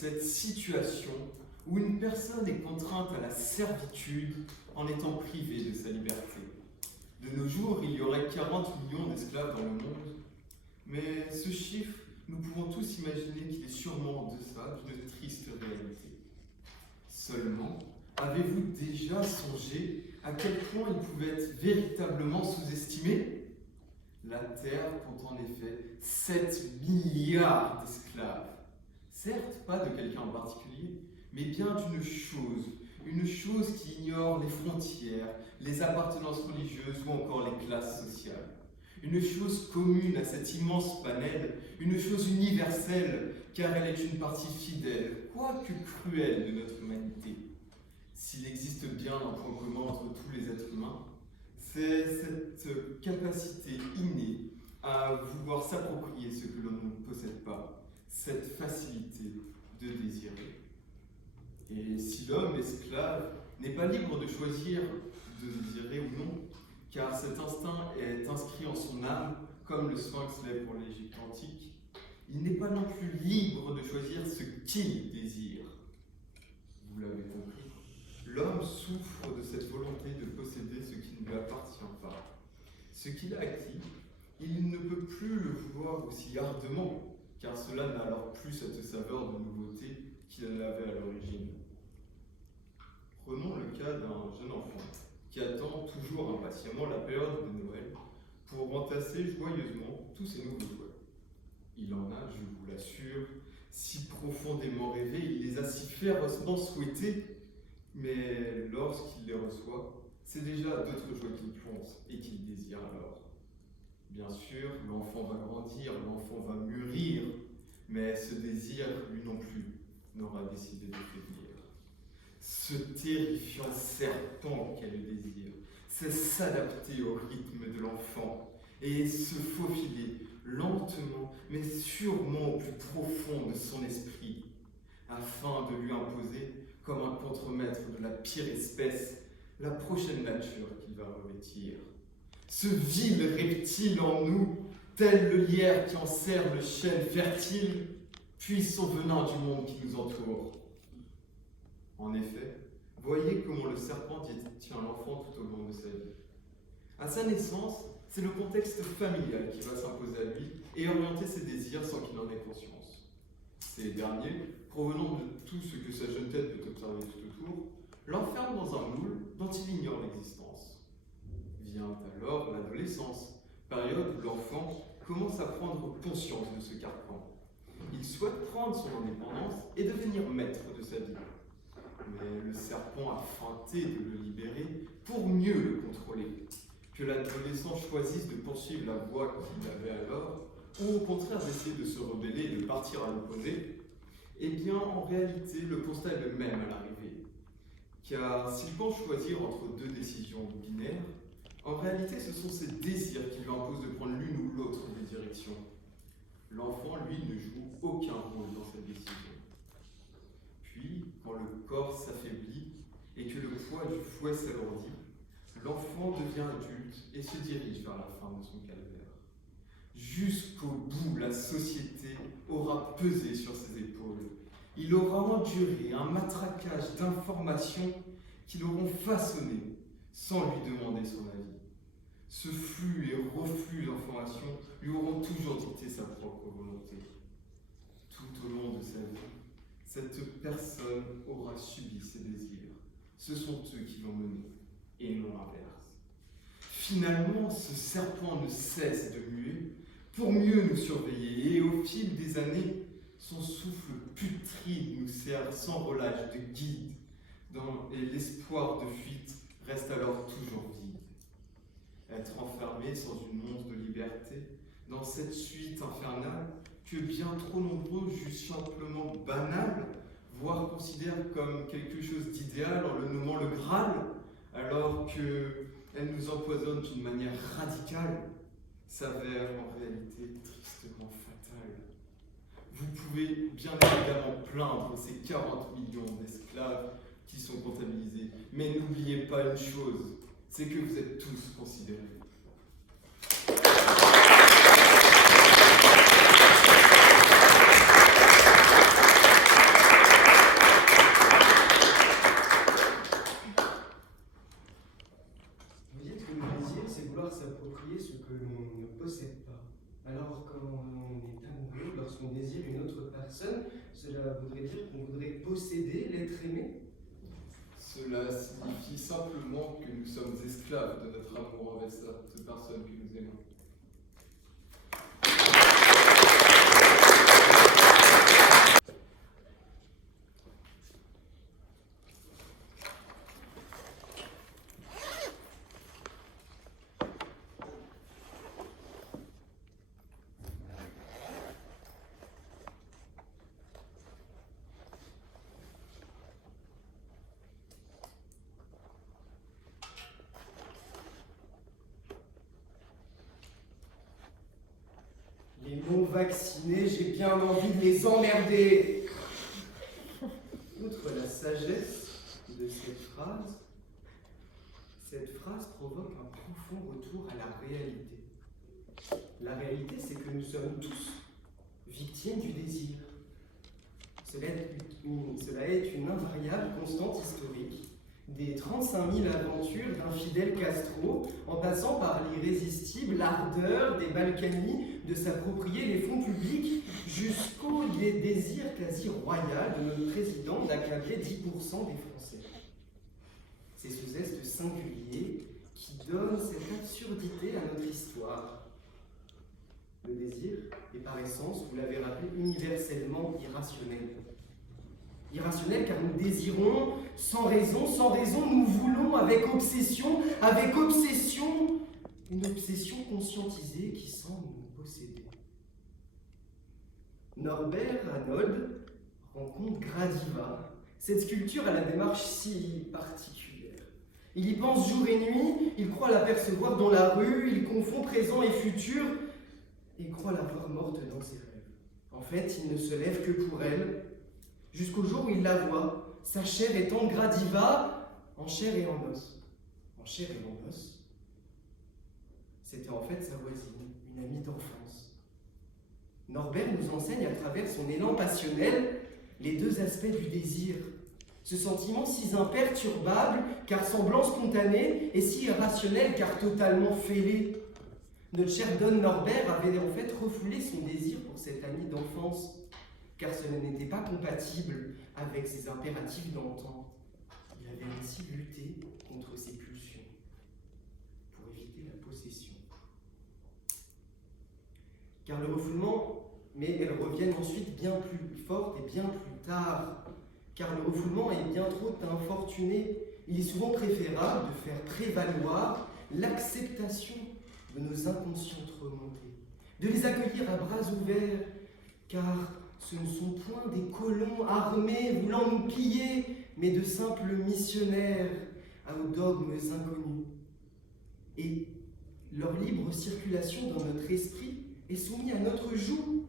cette situation où une personne est contrainte à la servitude en étant privée de sa liberté. De nos jours, il y aurait 40 millions d'esclaves dans le monde, mais ce chiffre, nous pouvons tous imaginer qu'il est sûrement en deçà d'une triste réalité. Seulement, avez-vous déjà songé à quel point il pouvait être véritablement sous-estimé ? La Terre compte en effet 7 milliards d'esclaves. Certes, pas de quelqu'un en particulier, mais bien d'une chose. Une chose qui ignore les frontières, les appartenances religieuses ou encore les classes sociales. Une chose commune à cet immense panel, une chose universelle, car elle est une partie fidèle, quoique cruelle, de notre humanité. S'il existe bien un point commun entre tous les êtres humains, c'est cette capacité innée à vouloir s'approprier ce que l'on ne possède pas, cette facilité de désirer. Et si l'homme esclave n'est pas libre de choisir de désirer ou non, car cet instinct est inscrit en son âme, comme le sphinx l'est pour l'Égypte antique, il n'est pas non plus libre de choisir ce qu'il désire. Vous l'avez compris, l'homme souffre de cette volonté de posséder ce qui ne lui appartient pas. Ce qu'il a acquis, il ne peut plus le vouloir aussi ardemment, car cela n'a alors plus cette saveur de nouveauté qu'il avait à l'origine. Prenons le cas d'un jeune enfant qui attend toujours impatiemment la période de Noël pour entasser joyeusement tous ses nouveaux jouets. Il en a, je vous l'assure, si profondément rêvé, il les a si férocement souhaités, mais lorsqu'il les reçoit, c'est déjà d'autres joies qu'il pense et qu'il désire alors. Bien sûr, l'enfant va grandir, l'enfant va mûrir, mais ce désir, lui non plus, n'aura décidé de faiblir. Ce terrifiant serpent qu'est le désir, c'est s'adapter au rythme de l'enfant et se faufiler lentement mais sûrement au plus profond de son esprit, afin de lui imposer, comme un contremaître de la pire espèce, la prochaine nature qu'il va revêtir. Ce vil reptile en nous, tel le lierre qui enserre le chêne fertile, puissant venin du monde qui nous entoure. En effet, voyez comment le serpent tient l'enfant tout au long de sa vie. À sa naissance, c'est le contexte familial qui va s'imposer à lui et orienter ses désirs sans qu'il en ait conscience. Ces derniers, provenant de tout ce que sa jeune tête peut observer tout autour, l'enferment dans un moule dont il ignore l'existence. Vient alors l'adolescence, période où l'enfant commence à prendre conscience de ce carcan. Il souhaite prendre son indépendance et devenir maître de sa vie. Mais le serpent a feinté de le libérer pour mieux le contrôler. Que l'adolescent choisisse de poursuivre la voie qu'il avait alors, ou au contraire d'essayer de se rebeller et de partir à l'opposé, eh bien en réalité le constat est le même à l'arrivée. Car s'il pense choisir entre deux décisions binaires, en réalité ce sont ses désirs qui lui imposent de prendre l'une ou l'autre des directions. L'enfant, lui, ne joue aucun rôle dans cette décision. Puis, quand le corps s'affaiblit et que le poids du fouet s'alourdit, l'enfant devient adulte et se dirige vers la fin de son calvaire. Jusqu'au bout, la société aura pesé sur ses épaules. Il aura enduré un matraquage d'informations qui l'auront façonné sans lui demander son avis. Ce flux et reflux d'informations lui auront toujours dicté sa propre volonté. Tout au long de sa vie, cette personne aura subi ses désirs. Ce sont eux qui l'ont mené, et non l'inverse. Finalement, ce serpent ne cesse de muer pour mieux nous surveiller, et au fil des années, son souffle putride nous sert sans relâche de guide, et l'espoir de fuite reste alors toujours vide. Être enfermé sans une once de liberté, dans cette suite infernale, que bien trop nombreux jugent simplement banal, voire considèrent comme quelque chose d'idéal en le nommant le Graal, alors qu'elle nous empoisonne d'une manière radicale, s'avère en réalité tristement fatale. Vous pouvez bien évidemment plaindre ces 40 millions d'esclaves qui sont comptabilisés, mais n'oubliez pas une chose, c'est que vous êtes tous considérés. que l'on ne possède pas. Alors quand on est amoureux, lorsqu'on désire une autre personne, cela voudrait dire qu'on voudrait posséder l'être aimé? Cela signifie simplement que nous sommes esclaves de notre amour envers cette personne que nous aimons. Les non-vaccinés, j'ai bien envie de les emmerder. Outre la sagesse de cette phrase provoque un profond retour à la réalité. La réalité, c'est que nous sommes tous victimes du désir. Cela est une invariable constante historique. Des 35 000 aventures d'un Fidel Castro, en passant par l'irrésistible ardeur des Balkany de s'approprier les fonds publics, jusqu'au désir quasi royal de notre président d'accabler 10% des Français. C'est ce zeste singulier qui donne cette absurdité à notre histoire. Le désir est par essence, vous l'avez rappelé, universellement irrationnel. Irrationnel car nous désirons sans raison, nous voulons avec obsession, une obsession conscientisée qui semble nous posséder. Norbert Arnold rencontre Gradiva, cette sculpture à la démarche si particulière. Il y pense jour et nuit, il croit l'apercevoir dans la rue, il confond présent et futur, et croit la voir morte dans ses rêves. En fait, il ne se lève que pour elle, jusqu'au jour où il la voit, sa chair étant Gradiva, en chair et en os. En chair et en os, c'était en fait sa voisine, une amie d'enfance. Norbert nous enseigne à travers son élan passionnel les deux aspects du désir. Ce sentiment si imperturbable, car semblant spontané, et si irrationnel, car totalement fêlé. Notre cher Don Norbert avait en fait refoulé son désir pour cette amie d'enfance, car cela n'était pas compatible avec ses impératifs d'antan. Il avait ainsi lutté contre ses pulsions, pour éviter la possession. Car le refoulement, mais elles reviennent ensuite bien plus fortes et bien plus tard, car le refoulement est bien trop infortuné. Il est souvent préférable de faire prévaloir l'acceptation de nos inconscientes remontées, de les accueillir à bras ouverts, car ce ne sont point des colons armés voulant nous piller, mais de simples missionnaires aux dogmes inconnus. Et leur libre circulation dans notre esprit est soumise à notre joug.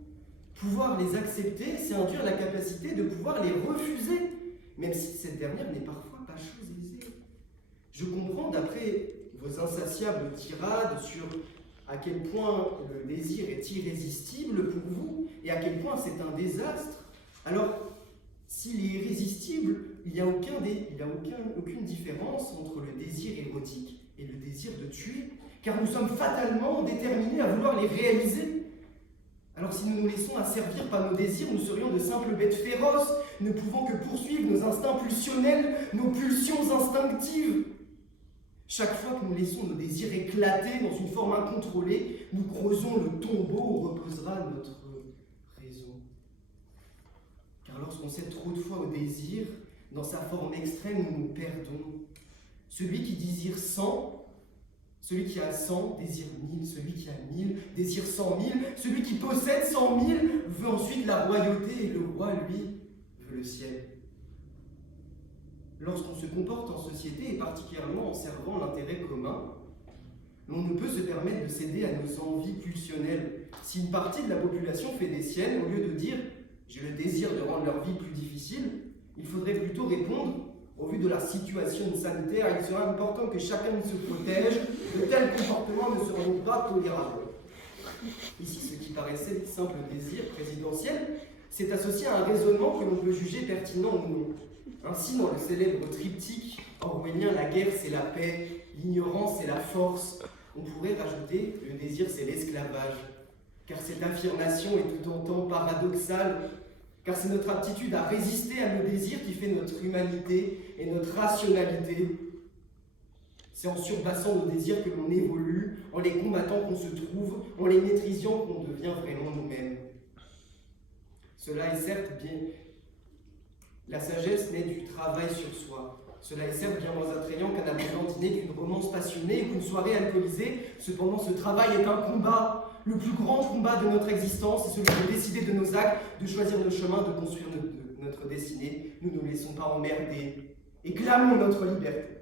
Pouvoir les accepter, c'est induire la capacité de pouvoir les refuser, même si cette dernière n'est parfois pas chose aisée. Je comprends, d'après vos insatiables tirades sur à quel point le désir est irrésistible pour vous et à quel point c'est un désastre. Alors, s'il est irrésistible, il n'y a aucune différence entre le désir érotique et le désir de tuer, car nous sommes fatalement déterminés à vouloir les réaliser. Alors si nous nous laissons asservir par nos désirs, nous serions de simples bêtes féroces, ne pouvant que poursuivre nos instincts pulsionnels, nos pulsions instinctives. Chaque fois que nous laissons nos désirs éclater dans une forme incontrôlée, nous creusons le tombeau où reposera notre raison. Car lorsqu'on cède trop de fois au désir, dans sa forme extrême, nous nous perdons. Celui qui désire 100, celui qui a 100 désire 1000, celui qui a 1000 désire 100 000, celui qui possède 100 000 veut ensuite la royauté et le roi, lui, veut le ciel. Lorsqu'on se comporte en société et particulièrement en servant l'intérêt commun, l'on ne peut se permettre de céder à nos envies pulsionnelles. Si une partie de la population fait des siennes, au lieu de dire « j'ai le désir de rendre leur vie plus difficile », il faudrait plutôt répondre « au vu de la situation sanitaire, il sera important que chacun se protège, de tels comportements ne seront pas tolérables ». Ici, ce qui paraissait simple désir présidentiel s'est associé à un raisonnement que l'on peut juger pertinent ou non. Ainsi, dans le célèbre triptyque orwellien « La guerre, c'est la paix, l'ignorance, c'est la force », On pourrait rajouter le désir, c'est l'esclavage, car cette affirmation est tout autant paradoxale, car c'est notre aptitude à résister à nos désirs qui fait notre humanité et notre rationalité. C'est en surpassant nos désirs que l'on évolue, en les combattant qu'on se trouve, en les maîtrisant qu'on devient vraiment nous-mêmes. Cela est certes bien... La sagesse naît du travail sur soi. Cela est certes bien moins attrayant qu'un amusement dîner, qu'une romance passionnée, qu'une soirée alcoolisée. Cependant, ce travail est un combat, le plus grand combat de notre existence, c'est celui de décider de nos actes, de choisir nos chemins, de construire notre destinée. Nous ne nous laissons pas emmerder et clamons notre liberté.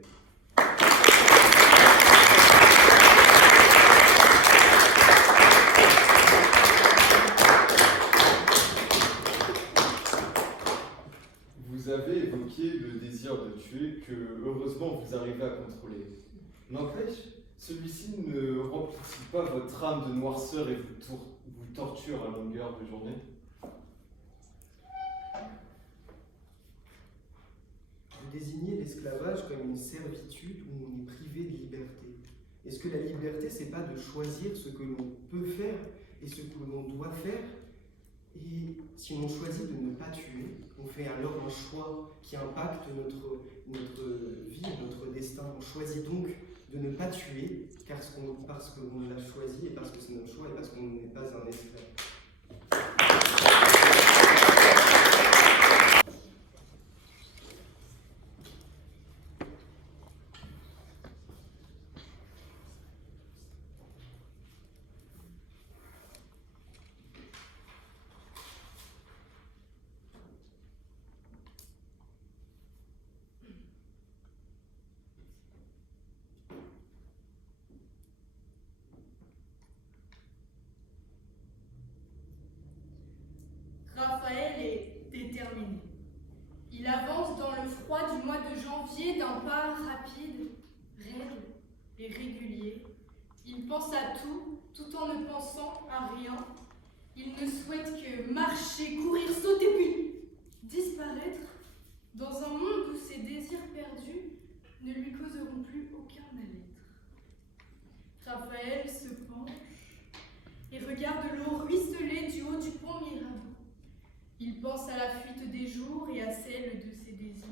Vous avez évoqué le désir de tuer que, heureusement, vous arrivez à contrôler. N'empêche, celui-ci ne remplit pas votre âme de noirceur et vous torture à longueur de journée? Vous désignez l'esclavage comme une servitude où on est privé de liberté. Est-ce que la liberté, c'est pas de choisir ce que l'on peut faire et ce que l'on doit faire? Et si on choisit de ne pas tuer, on fait alors un choix qui impacte notre vie, notre destin. On choisit donc de ne pas tuer parce qu'on l'a choisi et parce que c'est notre choix et parce qu'on n'est pas un esclave. Raphaël est déterminé. Il avance dans le froid du mois de janvier d'un pas rapide, raide et régulier. Il pense à tout en ne pensant à rien. Il ne souhaite que marcher, courir, sauter, puis disparaître dans un monde où ses désirs perdus ne lui causeront plus aucun mal-être. Raphaël se penche et regarde l'eau ruisseler du haut du pont Mirabeau. Il pense à la fuite des jours et à celle de ses désirs.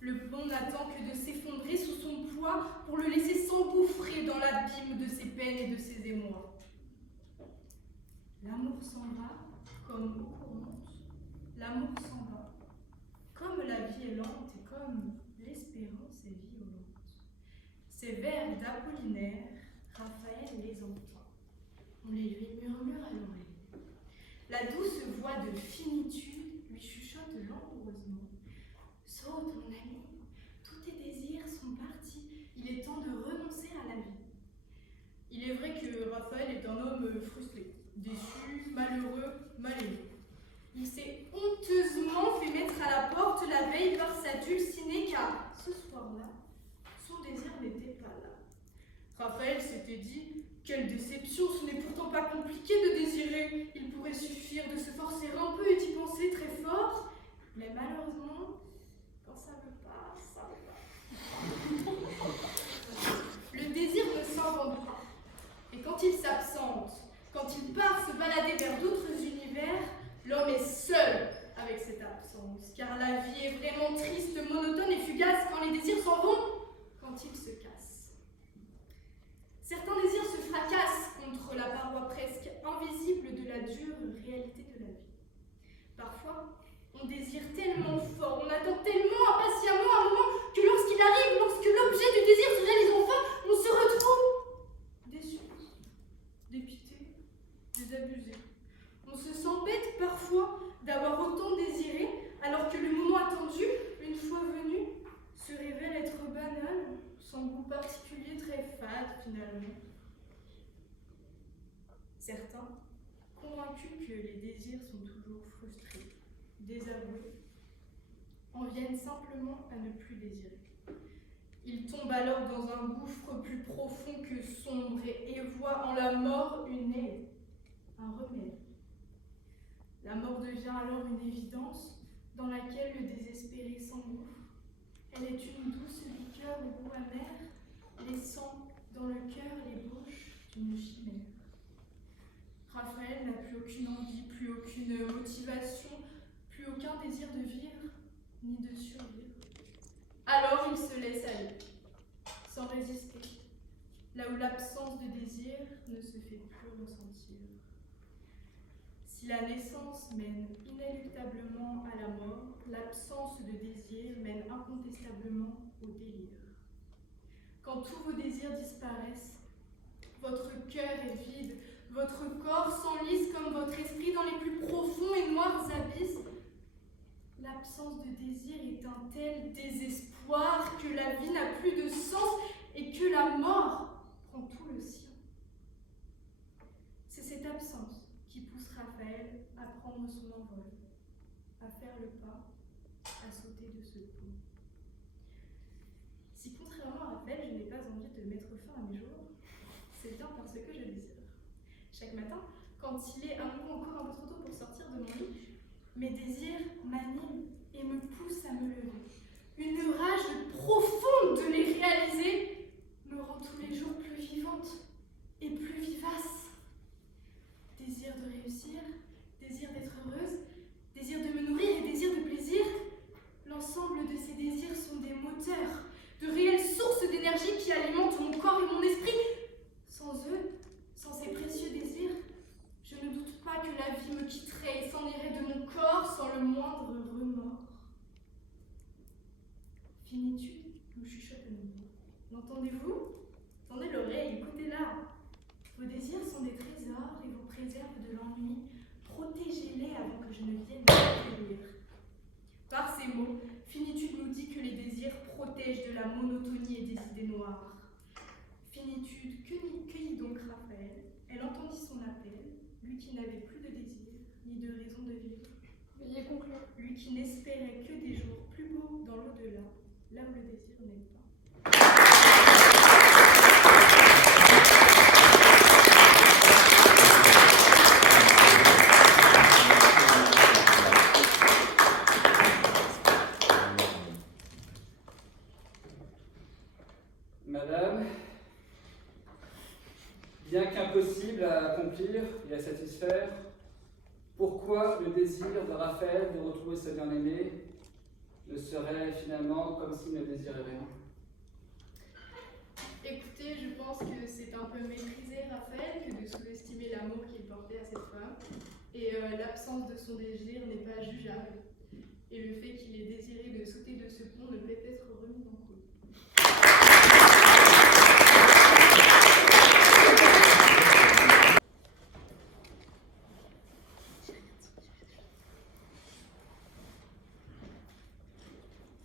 Le pont n'attend que de s'effondrer sous son poids pour le laisser s'engouffrer dans l'abîme de ses peines et de ses émois. L'amour s'en va comme eau courante, l'amour s'en va. Comme la vie est lente et comme l'espérance est violente. Ces vers d'Apollinaire, Raphaël les entend. On les lui murmure à l'oreille. La douce voix de finitude lui chuchote langueusement. Saute, mon ami, tous tes désirs sont partis. Il est temps de renoncer à la vie. Il est vrai que Raphaël est un homme frustré, déçu, malheureux, mal aimé. Il s'est honteusement fait mettre à la porte la veille par sa dulcinée car, ce soir-là, son désir n'était pas là. Raphaël s'était dit: quelle déception, ce n'est pourtant pas compliqué de désirer. Il pourrait suffire de se forcer un peu et d'y penser très fort. Mais malheureusement, quand ça veut pas, ça veut pas. Le désir ne s'invente pas. Et quand il s'absente, quand il part se balader vers d'autres univers, l'homme est seul avec cette absence. Car la vie est vraiment triste, monotone et fugace quand les désirs s'en vont, quand ils se cassent. Certains désirs se fracassent contre la paroi presque invisible de la dure réalité de la vie. Parfois, on désire tellement fort, on attend tellement impatiemment un moment que lorsqu'il arrive, lorsque l'objet du désir se réalise enfin, on se retrouve déçu, dépité, désabusé. On se sent bête parfois d'avoir autant désiré, alors que le moment attendu, une fois venu, se révèle être banal, sans goût particulier, très fade finalement. Certains, convaincus que les désirs sont toujours frustrés, désavoués, en viennent simplement à ne plus désirer. Ils tombent alors dans un gouffre plus profond que sombre et voient en la mort une aide, un remède. La mort devient alors une évidence dans laquelle le désespéré s'engouffre. Elle est une douce liqueur au goût amer, laissant dans le cœur l'ébauche d'une chimère. Raphaël n'a plus aucune envie, plus aucune motivation, plus aucun désir de vivre, ni de survivre. Alors il se laisse aller, sans résister, là où l'absence de désir ne se fait plus ressentir. Si la naissance mène inéluctablement à la mort, l'absence de désir mène incontestablement au délire. Quand tous vos désirs disparaissent, votre cœur est vide, votre corps s'enlise comme votre esprit dans les plus profonds et noirs abysses. L'absence de désir est un tel désespoir que la vie n'a plus de sens et que la mort prend tout le sien. C'est cette absence qui pousse Raphaël à prendre son envol, à faire le pas, à sauter de ce pont. Si contrairement à Raphaël, je n'ai pas envie de mettre fin à mes jours, c'est bien parce que je désire. Chaque matin, quand il est un peu encore un peu trop tôt pour sortir de mon lit, mes désirs m'animent et me poussent à me lever. Une rage profonde de les réaliser me rend tous les jours plus vivante et plus vivace. Désir de réussir, désir d'être heureuse, désir de me nourrir et désir de plaisir. L'ensemble de ces désirs sont des moteurs, de réelles sources d'énergie qui alimentent mon corps et mon esprit. Sans eux, sans ces précieux désirs, je ne doute pas que la vie me quitterait et s'en irait de mon corps sans le moindre remords. Finitude nous chuchote à nouveau. L'entendez-vous? Tendez l'oreille, écoutez-la. Vos désirs sont des trésors et vous préservent de l'ennui. Protégez-les avant que je ne vienne les accueillir. Par ces mots, Finitude nous dit que les désirs protègent de la monotonie et des idées noires. Finitude cueillit donc Raphaël. Elle entendit son appel, lui qui n'avait plus de désir, ni de raison de vivre. Veuillez conclure. Lui qui n'espérait que des jours plus beaux dans l'au-delà, là où le désir n'est pas. Madame, bien qu'impossible à accomplir et à satisfaire, pourquoi le désir de Raphaël de retrouver sa bien-aimée ne serait finalement comme s'il ne désirait rien? Écoutez, je pense que c'est un peu mépriser Raphaël que de sous-estimer l'amour qu'il portait à cette femme. Et l'absence de son désir n'est pas jugeable. Et le fait qu'il ait désiré de sauter de ce pont ne peut être remis en cause.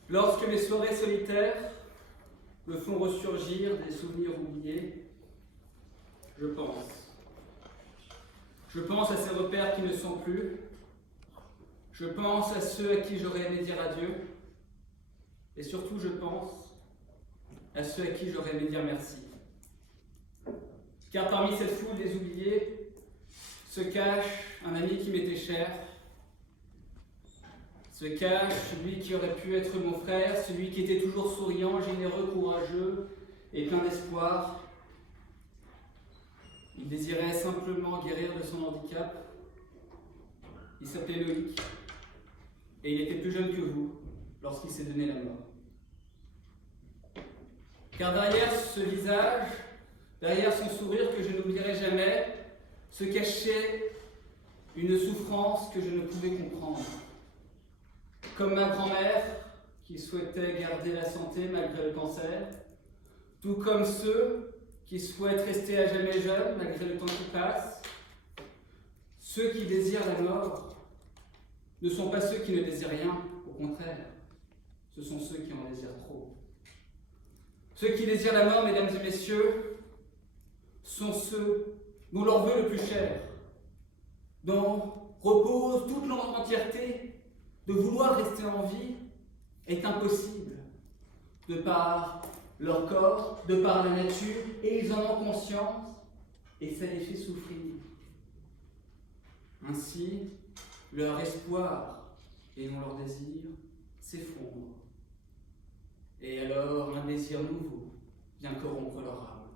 Lorsque mes soirées solitaires me font ressurgir des souvenirs oubliés, je pense. Je pense à ces repères qui ne sont plus. Je pense à ceux à qui j'aurais aimé dire adieu. Et surtout, je pense à ceux à qui j'aurais aimé dire merci. Car parmi cette foule des oubliés se cache un ami qui m'était cher. Se cache celui qui aurait pu être mon frère, celui qui était toujours souriant, généreux, courageux et plein d'espoir. Il désirait simplement guérir de son handicap. Il s'appelait Loïc et il était plus jeune que vous lorsqu'il s'est donné la mort. Car derrière ce visage, derrière son sourire que je n'oublierai jamais, se cachait une souffrance que je ne pouvais comprendre. Comme ma grand-mère, qui souhaitait garder la santé malgré le cancer, tout comme ceux qui souhaitent rester à jamais jeunes malgré le temps qui passe, ceux qui désirent la mort ne sont pas ceux qui ne désirent rien, au contraire, ce sont ceux qui en désirent trop. Ceux qui désirent la mort, mesdames et messieurs, sont ceux dont leur vœu le plus cher, dont repose toute leur entièreté, de vouloir rester en vie est impossible, de par leur corps, de par la nature, et ils en ont conscience, et ça les fait souffrir. Ainsi, leur espoir et non leur désir s'effondrent. Et alors un désir nouveau vient corrompre leur âme.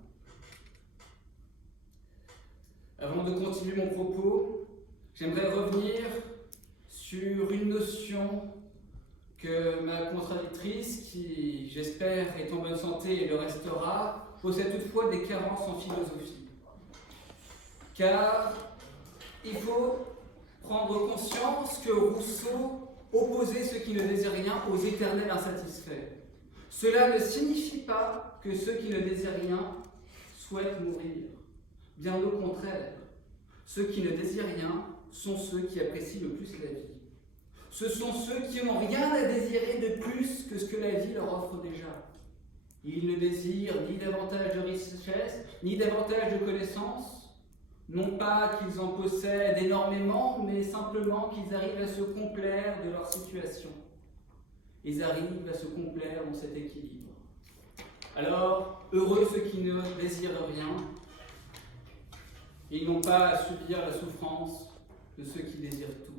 Avant de continuer mon propos, j'aimerais revenir sur une notion que ma contradictrice, qui j'espère est en bonne santé et le restera, possède toutefois des carences en philosophie. Car il faut prendre conscience que Rousseau opposait ceux qui ne désirent rien aux éternels insatisfaits. Cela ne signifie pas que ceux qui ne désirent rien souhaitent mourir. Bien au contraire, ceux qui ne désirent rien sont ceux qui apprécient le plus la vie. Ce sont ceux qui n'ont rien à désirer de plus que ce que la vie leur offre déjà. Ils ne désirent ni davantage de richesse, ni davantage de connaissances, non pas qu'ils en possèdent énormément, mais simplement qu'ils arrivent à se complaire de leur situation. Ils arrivent à se complaire dans cet équilibre. Alors, heureux ceux qui ne désirent rien, ils n'ont pas à subir la souffrance de ceux qui désirent tout.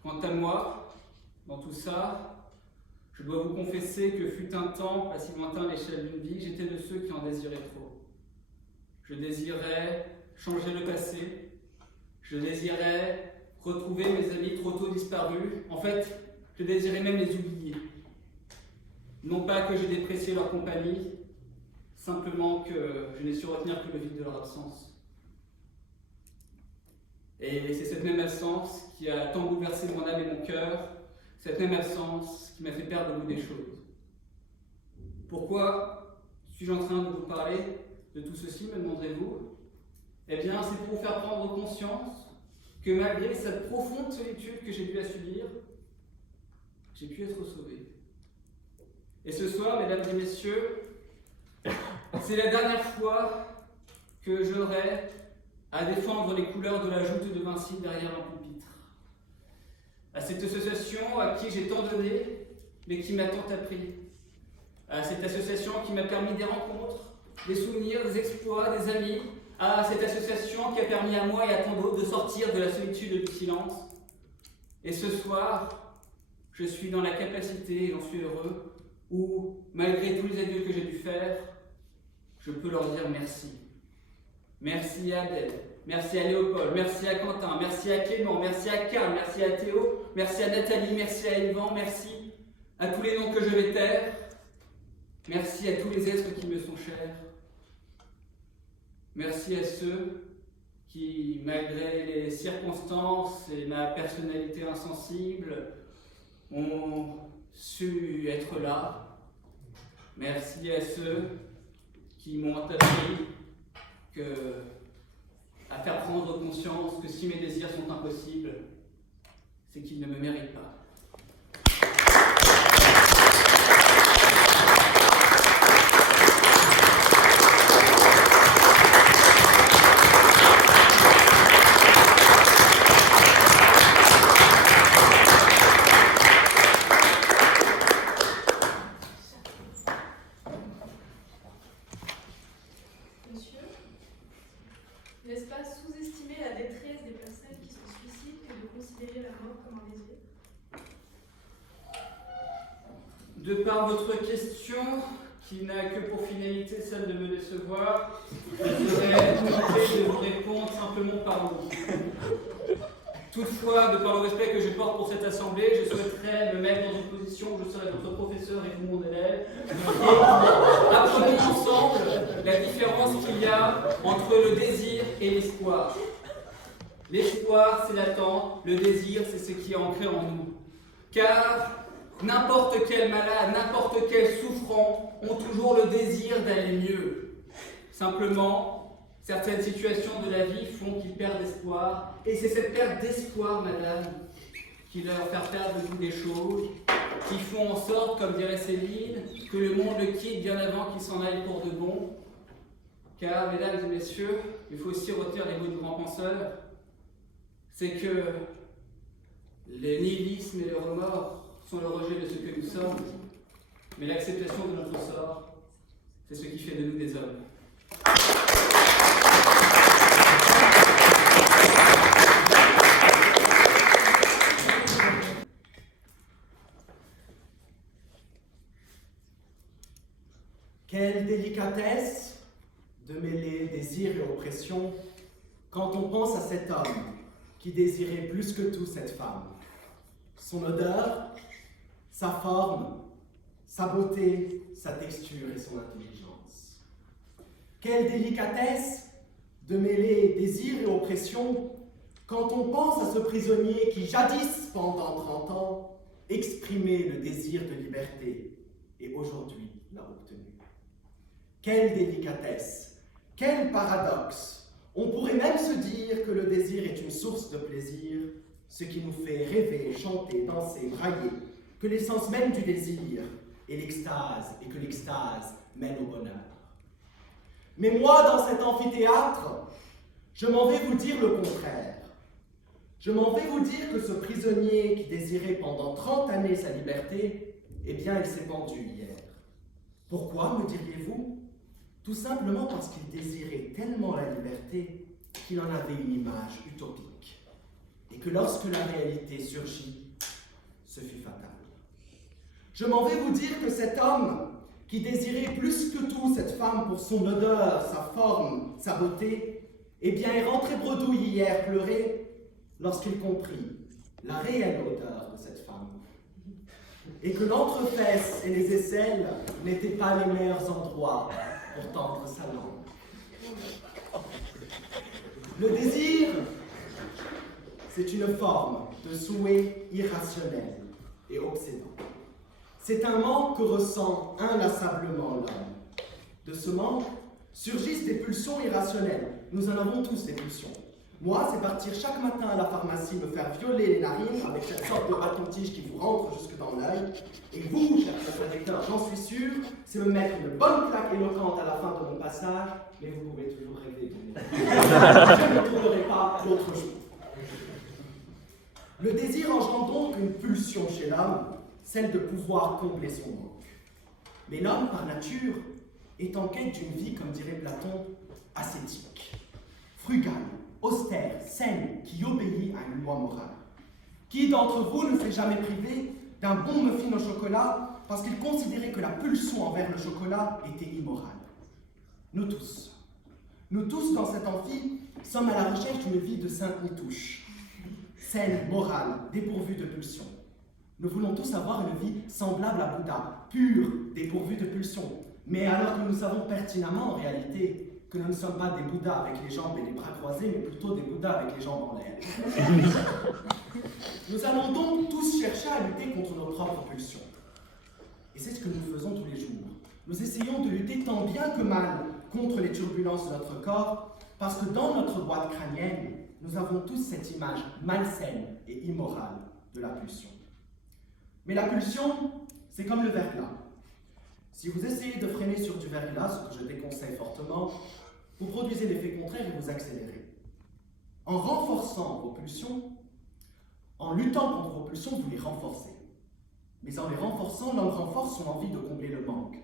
Quant à moi, dans tout ça, je dois vous confesser que fut un temps, pas si lointain à l'échelle d'une vie, j'étais de ceux qui en désiraient trop. Je désirais changer le passé, je désirais retrouver mes amis trop tôt disparus. En fait, je désirais même les oublier. Non pas que j'ai déprécié leur compagnie, simplement que je n'ai su retenir que le vide de leur absence. Et c'est cette même absence qui a tant bouleversé mon âme et mon cœur, cette même absence qui m'a fait perdre le goût des choses. Pourquoi suis-je en train de vous parler de tout ceci, me demanderez-vous? Eh bien, c'est pour vous faire prendre conscience que malgré cette profonde solitude que j'ai dû subir, j'ai pu être sauvé. Et ce soir, mesdames et messieurs, c'est la dernière fois que j'aurai à défendre les couleurs de la joute de Vinci derrière un pupitre. À cette association à qui j'ai tant donné, mais qui m'a tant appris. À cette association qui m'a permis des rencontres, des souvenirs, des exploits, des amis. À cette association qui a permis à moi et à tant d'autres de sortir de la solitude et du silence. Et ce soir, je suis dans la capacité, et j'en suis heureux, où, malgré tous les adieux que j'ai dû faire, je peux leur dire merci. Merci à Adèle, merci à Léopold, merci à Quentin, merci à Clément, merci à Karl, merci à Théo, merci à Nathalie, merci à Yvan, merci à tous les noms que je vais taire, merci à tous les êtres qui me sont chers, merci à ceux qui, malgré les circonstances et ma personnalité insensible, ont su être là. Merci à ceux qui m'ont appris à faire prendre conscience que si mes désirs sont impossibles, c'est qu'ils ne me méritent pas. N'est-ce pas sous-estimer la détresse des personnes qui se suicident que de considérer la mort comme un désir? De par votre question, qui n'a que pour finalité celle de me décevoir, je serais tenté de vous répondre simplement par mots. Toutefois, de par le respect que je porte pour cette assemblée, je souhaiterais me mettre dans une position où je serais votre professeur et vous mon élève, et apprenons ensemble la différence qu'il y a entre le désir et l'espoir. L'espoir, c'est l'attente, le désir, c'est ce qui est ancré en nous. Car n'importe quel malade, n'importe quel souffrant ont toujours le désir d'aller mieux. Simplement, certaines situations de la vie font qu'ils perdent espoir, et c'est cette perte d'espoir, madame, qui leur fait perdre le goût des choses, qui font en sorte, comme dirait Céline, que le monde le quitte bien avant qu'il s'en aille pour de bon. Car, mesdames et messieurs, il faut aussi retenir les mots du grand penseur, c'est que le nihilisme et le remords sont le rejet de ce que nous sommes, mais l'acceptation de notre sort, c'est ce qui fait de nous des hommes. Quelle délicatesse de mêler désir et oppression quand on pense à cet homme qui désirait plus que tout cette femme. Son odeur, sa forme, sa beauté, sa texture et son intelligence. Quelle délicatesse de mêler désir et oppression quand on pense à ce prisonnier qui, jadis, pendant 30 ans, exprimait le désir de liberté et aujourd'hui l'a obtenu. Quelle délicatesse, quel paradoxe! On pourrait même se dire que le désir est une source de plaisir, ce qui nous fait rêver, chanter, danser, brailler, que l'essence même du désir est l'extase et que l'extase mène au bonheur. Mais moi, dans cet amphithéâtre, je m'en vais vous dire le contraire. Je m'en vais vous dire que ce prisonnier qui désirait pendant 30 années sa liberté, eh bien, il s'est pendu hier. Pourquoi, me diriez-vous? Tout simplement parce qu'il désirait tellement la liberté qu'il en avait une image utopique. Et que lorsque la réalité surgit, ce fut fatal. Je m'en vais vous dire que cet homme qui désirait plus que tout cette femme pour son odeur, sa forme, sa beauté, eh bien, est rentré bredouille hier pleurer lorsqu'il comprit la réelle odeur de cette femme. Et que l'entrefesse et les aisselles n'étaient pas les meilleurs endroits pour tendre sa langue. Le désir, c'est une forme de souhait irrationnel et obsédant. C'est un manque que ressent inlassablement l'homme. De ce manque surgissent des pulsions irrationnelles. Nous en avons tous des pulsions. Moi, c'est partir chaque matin à la pharmacie me faire violer les narines avec cette sorte de bâton-tige qui vous rentre jusque dans l'œil. Et vous, chers contradicteurs, j'en suis sûr, c'est me mettre une bonne claque éloquente à la fin de mon passage, mais vous pouvez toujours rêver de moi. Je ne trouverai pas d'autre jour. Le désir engendre donc une pulsion chez l'homme, celle de pouvoir combler son manque. Mais l'homme, par nature, est en quête d'une vie, comme dirait Platon, ascétique, frugale, austère, saine, qui obéit à une loi morale. Qui d'entre vous ne s'est jamais privé d'un bon muffin au chocolat parce qu'il considérait que la pulsion envers le chocolat était immorale? Nous tous. Nous tous, dans cet amphi, sommes à la recherche d'une vie de sainte Nitouche, saine, morale, dépourvue de pulsion. Nous voulons tous avoir une vie semblable à Bouddha, pure, dépourvue de pulsion. Mais alors que nous savons pertinemment, en réalité, que nous ne sommes pas des Bouddhas avec les jambes et les bras croisés, mais plutôt des Bouddhas avec les jambes en l'air. Nous allons donc tous chercher à lutter contre nos propres pulsions. Et c'est ce que nous faisons tous les jours. Nous essayons de lutter tant bien que mal contre les turbulences de notre corps, parce que dans notre boîte crânienne, nous avons tous cette image malsaine et immorale de la pulsion. Mais la pulsion, c'est comme le verglas. Si vous essayez de freiner sur du verglas, ce que je déconseille fortement, vous produisez l'effet contraire et vous accélérez. En renforçant vos pulsions, en luttant contre vos pulsions, vous les renforcez. Mais en les renforçant, l'homme renforce son envie de combler le manque.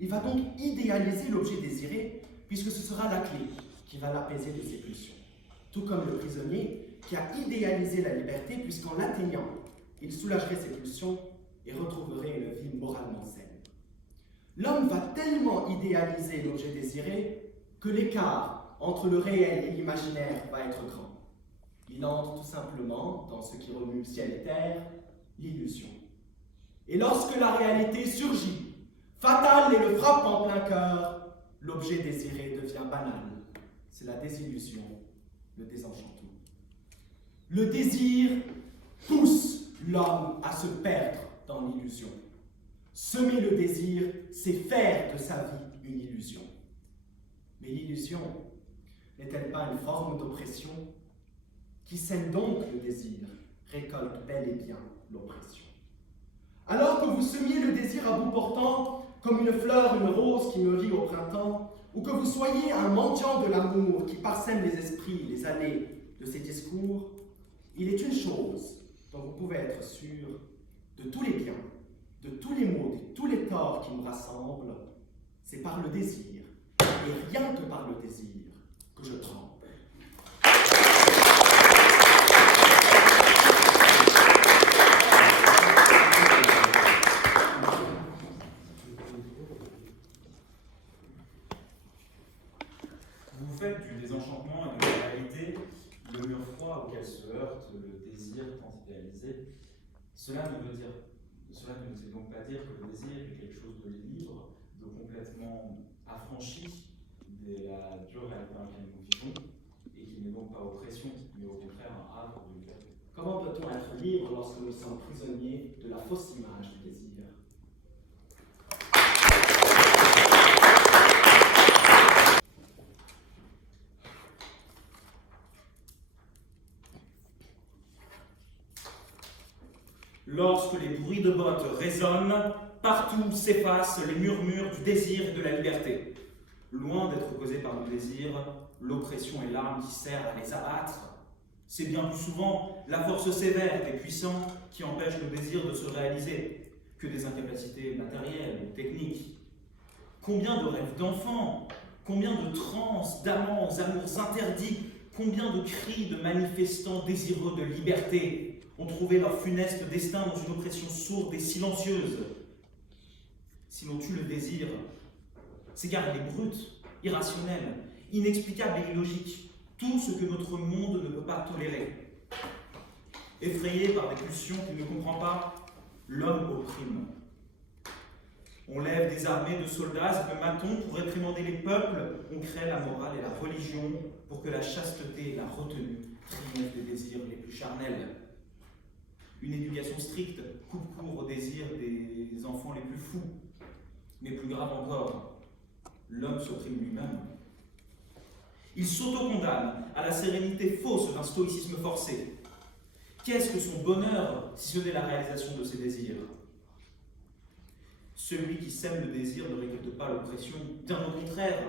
Il va donc idéaliser l'objet désiré, puisque ce sera la clé qui va l'apaiser de ses pulsions. Tout comme le prisonnier qui a idéalisé la liberté, puisqu'en l'atteignant, il soulagerait ses pulsions et retrouverait une vie moralement saine. L'homme va tellement idéaliser l'objet désiré que l'écart entre le réel et l'imaginaire va être grand. Il entre tout simplement dans ce qui remue ciel et terre, l'illusion. Et lorsque la réalité surgit, fatale et le frappe en plein cœur, l'objet désiré devient banal. C'est la désillusion, le désenchantement. Le désir pousse l'homme à se perdre dans l'illusion. Semer le désir, c'est faire de sa vie une illusion. Mais l'illusion n'est-elle pas une forme d'oppression? Qui sème donc le désir, récolte bel et bien l'oppression. Alors que vous semiez le désir à bout portant, comme une fleur, une rose qui mûrit au printemps, ou que vous soyez un mendiant de l'amour qui parsème les esprits, les allées de ces discours, il est une chose dont vous pouvez être sûr: de tous les biens, de tous les maux, de tous les torts qui nous rassemblent, c'est par le désir, et rien que par le désir, que je tremble. faites du désenchantement et de la réalité le mur froid auquel se heurte le désir tant idéalisé. Cela ne veut donc pas dire que le désir est quelque chose de libre, de complètement affranchi de la dure réalité dans laquelle nous vivons, et qui n'est donc pas oppression, mais au contraire un havre de liberté. Comment peut-on être libre lorsque nous sommes prisonniers de la fausse image du désir? Lorsque les bruits de bottes résonnent, partout s'effacent les murmures du désir et de la liberté. Loin d'être causée par le désir, l'oppression est l'arme qui sert à les abattre. C'est bien plus souvent la force sévère des puissants qui empêche le désir de se réaliser que des incapacités matérielles ou techniques. Combien de rêves d'enfants, combien de transes, d'amants aux amours interdits, combien de cris de manifestants désireux de liberté ont trouvé leur funeste destin dans une oppression sourde et silencieuse. Si l'on tue le désir, c'est car il est brut, irrationnel, inexplicable et illogique, tout ce que notre monde ne peut pas tolérer. Effrayé par des pulsions qu'il ne comprend pas, l'homme opprime. On lève des armées de soldats et de matons pour réprimander les peuples, on crée la morale et la religion pour que la chasteté et la retenue triomphent des désirs les plus charnels. Une éducation stricte coupe court aux désirs des enfants les plus fous. Mais plus grave encore, l'homme s'opprime lui-même. Il s'auto-condamne à la sérénité fausse d'un stoïcisme forcé. Qu'est-ce que son bonheur si ce n'est la réalisation de ses désirs? Celui qui sème le désir ne récolte pas l'oppression, bien au contraire.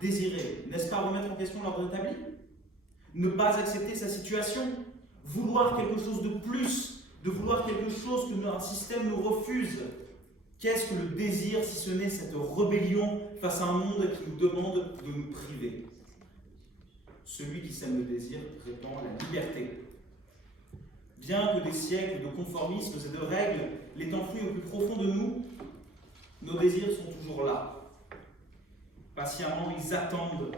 Désirer, n'est-ce pas remettre en question l'ordre établi? Ne pas accepter sa situation? Vouloir quelque chose de plus, de vouloir quelque chose que un système nous refuse. Qu'est-ce que le désir si ce n'est cette rébellion face à un monde qui nous demande de nous priver? Celui qui sème le désir répand la liberté. Bien que des siècles de conformismes et de règles l'aient enfoui au plus profond de nous, nos désirs sont toujours là. Patiemment, ils attendent.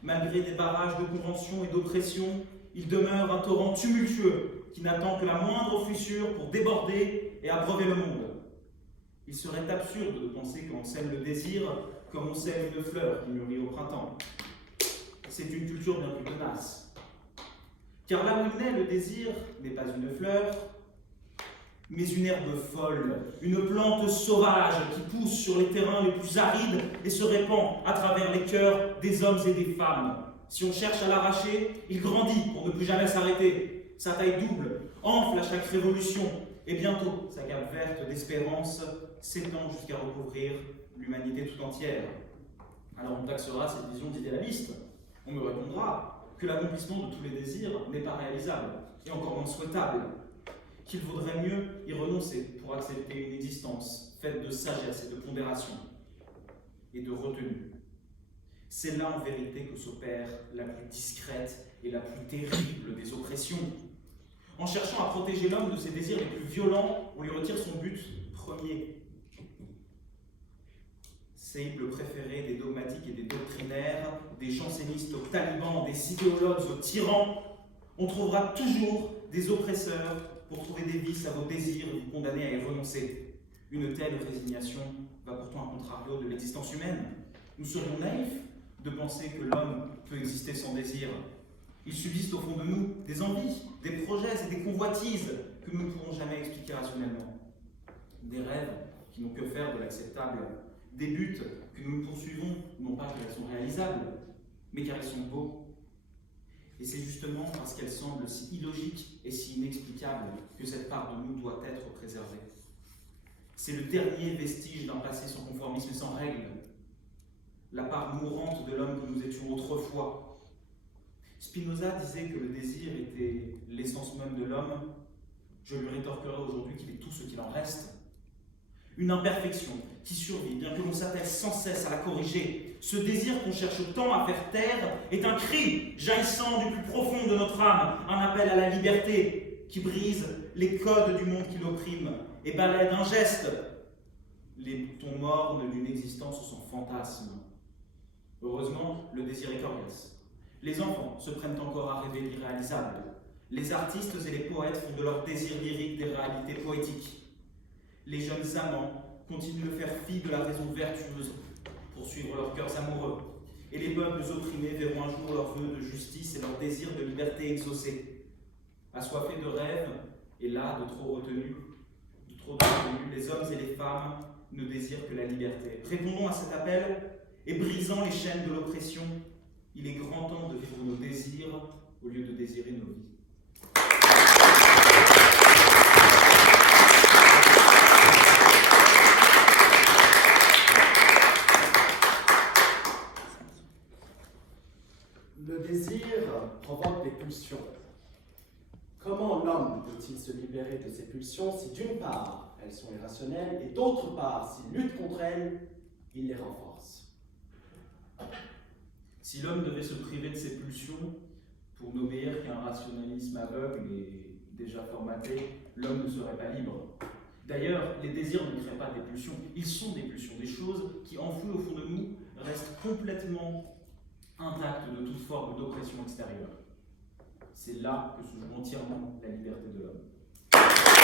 Malgré des barrages de conventions et d'oppression, il demeure un torrent tumultueux qui n'attend que la moindre fissure pour déborder et abreuver le monde. Il serait absurde de penser que l'on sème le désir comme on sème une fleur qui mûrit au printemps. C'est une culture bien plus tenace. Car là où naît le désir n'est pas une fleur, mais une herbe folle, une plante sauvage qui pousse sur les terrains les plus arides et se répand à travers les cœurs des hommes et des femmes. Si on cherche à l'arracher, il grandit pour ne plus jamais s'arrêter. Sa taille double, enfle à chaque révolution, et bientôt sa cape verte d'espérance s'étend jusqu'à recouvrir l'humanité tout entière. Alors on taxera cette vision d'idéaliste. On me répondra que l'accomplissement de tous les désirs n'est pas réalisable, et encore moins souhaitable, qu'il vaudrait mieux y renoncer pour accepter une existence faite de sagesse et de pondération, et de retenue. C'est là en vérité que s'opère la plus discrète et la plus terrible des oppressions. En cherchant à protéger l'homme de ses désirs les plus violents, on lui retire son but premier. Cible préférée des dogmatiques et des doctrinaires, des jansénistes aux talibans, des idéologues aux tyrans, on trouvera toujours des oppresseurs pour trouver des vices à vos désirs et vous condamner à y renoncer. Une telle résignation va pourtant à contrario de l'existence humaine. Nous serions naïfs de penser que l'homme peut exister sans désir. Il subsiste au fond de nous des envies, des projets et des convoitises que nous ne pourrons jamais expliquer rationnellement. Des rêves qui n'ont que faire de l'acceptable. Des buts que nous poursuivons, non pas car ils sont réalisables, mais car ils sont beaux. Et c'est justement parce qu'elles semblent si illogiques et si inexplicables que cette part de nous doit être préservée. C'est le dernier vestige d'un passé sans conformisme et sans règles. La part mourante de l'homme que nous étions autrefois. Spinoza disait que le désir était l'essence même de l'homme. Je lui rétorquerai aujourd'hui qu'il est tout ce qu'il en reste. Une imperfection qui survit, bien que l'on s'attelle sans cesse à la corriger. Ce désir qu'on cherche tant à faire taire est un cri jaillissant du plus profond de notre âme, un appel à la liberté qui brise les codes du monde qui l'opprime et balaie d'un geste les tons mornes d'une existence sans fantasme. Heureusement, le désir est coriace. Les enfants se prennent encore à rêver l'irréalisable. Les artistes et les poètes font de leur désir lyrique des réalités poétiques. Les jeunes amants continuent de faire fi de la raison vertueuse pour suivre leurs cœurs amoureux. Et les peuples opprimés verront un jour leurs vœux de justice et leur désir de liberté exaucés. Assoiffés de rêves, et là de trop retenus, les hommes et les femmes ne désirent que la liberté. Répondons à cet appel et brisant les chaînes de l'oppression, il est grand temps de vivre nos désirs au lieu de désirer nos vies. Le désir provoque des pulsions. Comment l'homme peut-il se libérer de ces pulsions si d'une part elles sont irrationnelles et d'autre part, s'il lutte contre elles, il les renforce? Si l'homme devait se priver de ses pulsions pour n'obéir qu'à un rationalisme aveugle et déjà formaté, l'homme ne serait pas libre. D'ailleurs, les désirs ne créent pas des pulsions, ils sont des pulsions, des choses qui, enfouies au fond de nous, restent complètement intactes de toute forme d'oppression extérieure. C'est là que se joue entièrement la liberté de l'homme.